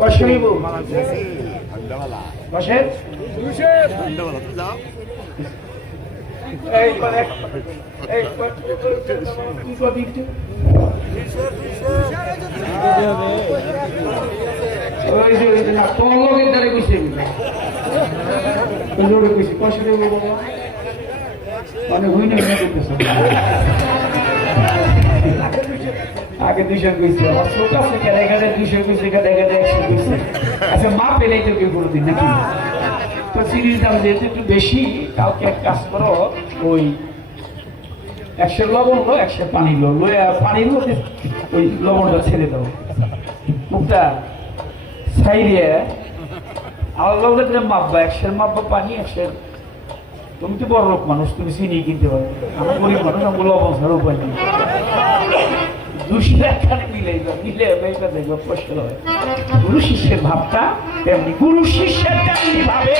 কষ্ট হইব বসেন এই করে এই কি কবি ওই যে না তোর লোকের দ্বারা কইছে তোর লোকে কইছে কষ্ট হইব বাবা মানে হইনা করতেছ আগে 200 কইছে আমার চোখ আছে কেটে কেটে 200 কইছে কেটে কেটে 100 কইছে আচ্ছা মা পেলেই তো কেউ কোনোদিন নাকি তো চিনির দাম যেহেতু একটু বেশি কাউকে এক কাজ করো ওই 100 লবণ লো 100 পানি লো পানির মধ্যে ওই লবণটা ছেড়ে দাও মুখটা সাইডে আমার লবণটা মাপবা 100 মাপবা পানি 100 তুমি তো বড় লোক মানুষ তুমি চিনি কিনতে পারো আমার গরিব মানুষ আমার লবণ ছাড়া উপায় নেই 200 টাকা মিলে এটা দেখবো কষ্ট হয় গুরু শিষ্যের ভাবটা তেমনি গুরু শিষ্যের তেমনি ভাবে